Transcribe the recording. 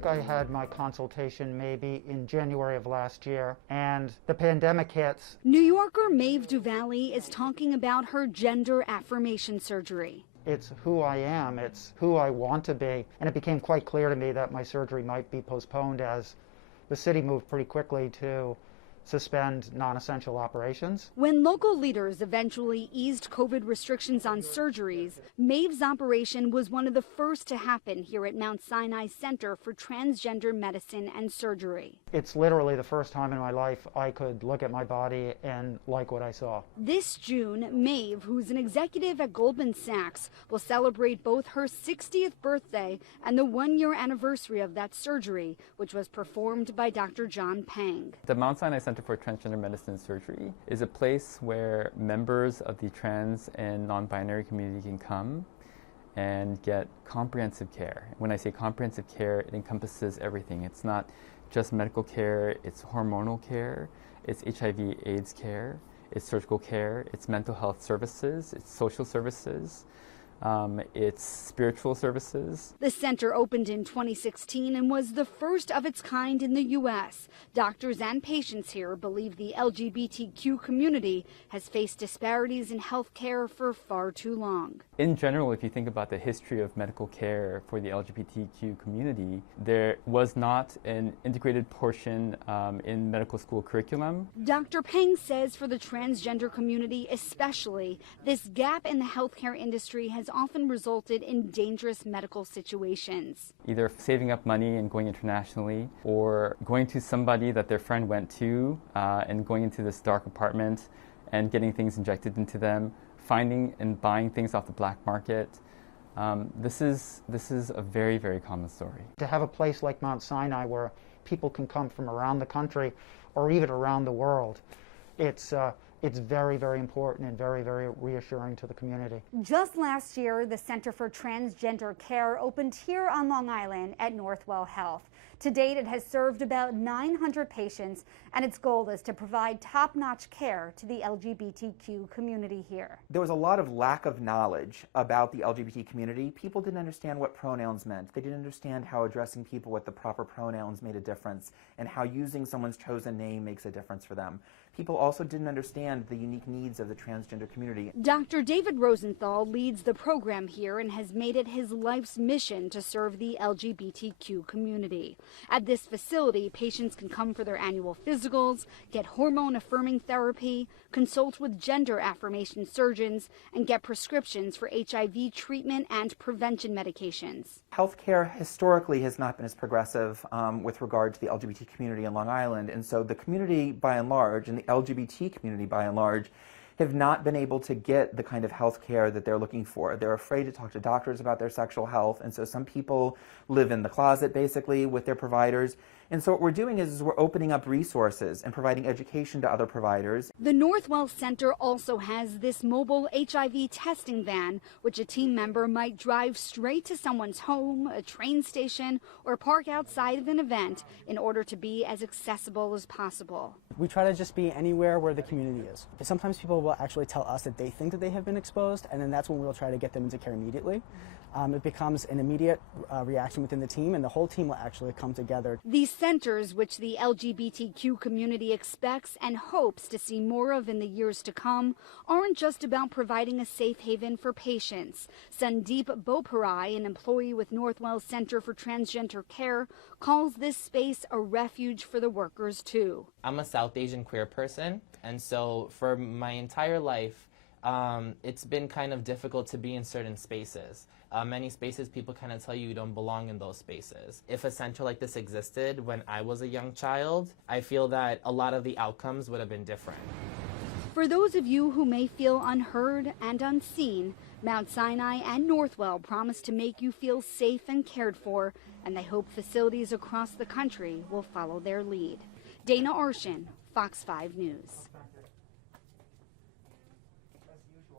think I had my consultation maybe in January of last year, and the pandemic hits. New Yorker Maeve Duvally is talking about her gender affirmation surgery. It's who I am, it's who I want to be, and it became quite clear to me that my surgery might be postponed as the city moved pretty quickly to suspend non-essential operations. When local leaders eventually eased COVID restrictions on surgeries, Maeve's operation was one of the first to happen here at Mount Sinai Center for Transgender Medicine and Surgery. It's literally the first time in my life I could look at my body and like what I saw. This June, Maeve, who's an executive at Goldman Sachs, will celebrate both her 60th birthday and the one-year anniversary of that surgery, which was performed by Dr. John Pang. The Mount Sinai Center for Transgender Medicine and Surgery is a place where members of the trans and non-binary community can come and get comprehensive care. When I say comprehensive care, it encompasses everything. It's not just medical care, it's hormonal care, it's HIV/AIDS care, it's surgical care, it's mental health services, it's social services, it's spiritual services. The center opened in 2016 and was the first of its kind in the U.S. Doctors and patients here believe the LGBTQ community has faced disparities in health care for far too long. In general, if you think about the history of medical care for the LGBTQ community, there was not an integrated portion in medical school curriculum. Dr. Peng says for the transgender community especially, this gap in the healthcare industry has often resulted in dangerous medical situations. Either saving up money and going internationally, or going to somebody that their friend went to and going into this dark apartment and getting things injected into them, finding and buying things off the black market. This is a very, very common story. To have a place like Mount Sinai where people can come from around the country or even around the world, it's very, very important and very, very reassuring to the community. Just last year, the Center for Transgender Care opened here on Long Island at Northwell Health. To date, it has served about 900 patients, and its goal is to provide top-notch care to the LGBTQ community here. There was a lot of lack of knowledge about the LGBT community. People didn't understand what pronouns meant. They didn't understand how addressing people with the proper pronouns made a difference, and how using someone's chosen name makes a difference for them. People also didn't understand the unique needs of the transgender community. Dr. David Rosenthal leads the program here and has made it his life's mission to serve the LGBTQ community. At this facility, patients can come for their annual physicals, get hormone-affirming therapy, consult with gender affirmation surgeons, and get prescriptions for HIV treatment and prevention medications. Healthcare historically has not been as progressive with regard to the LGBT community in Long Island, and so the community by and large, and the LGBT community by and large, have not been able to get the kind of health care that they're looking for. They're afraid to talk to doctors about their sexual health, and so some people live in the closet basically with their providers. And so what we're doing is we're opening up resources and providing education to other providers. The Northwell Center also has this mobile HIV testing van, which a team member might drive straight to someone's home, a train station, or park outside of an event in order to be as accessible as possible. We try to just be anywhere where the community is. Sometimes people will actually tell us that they think that they have been exposed, and then that's when we'll try to get them into care immediately. It becomes an immediate reaction within the team, and the whole team will actually come together. These centers, which the LGBTQ community expects and hopes to see more of in the years to come, aren't just about providing a safe haven for patients. Sandeep Boparai, an employee with Northwell Center for Transgender Care, calls this space a refuge for the workers, too. I'm a South Asian queer person, and so for my entire life, it's been kind of difficult to be in certain spaces. Many spaces, people kind of tell you don't belong in those spaces. If a center like this existed when I was a young child, I feel that a lot of the outcomes would have been different. For those of you who may feel unheard and unseen, Mount Sinai and Northwell promise to make you feel safe and cared for, and they hope facilities across the country will follow their lead. Dana ARSCHIN, Fox 5 News.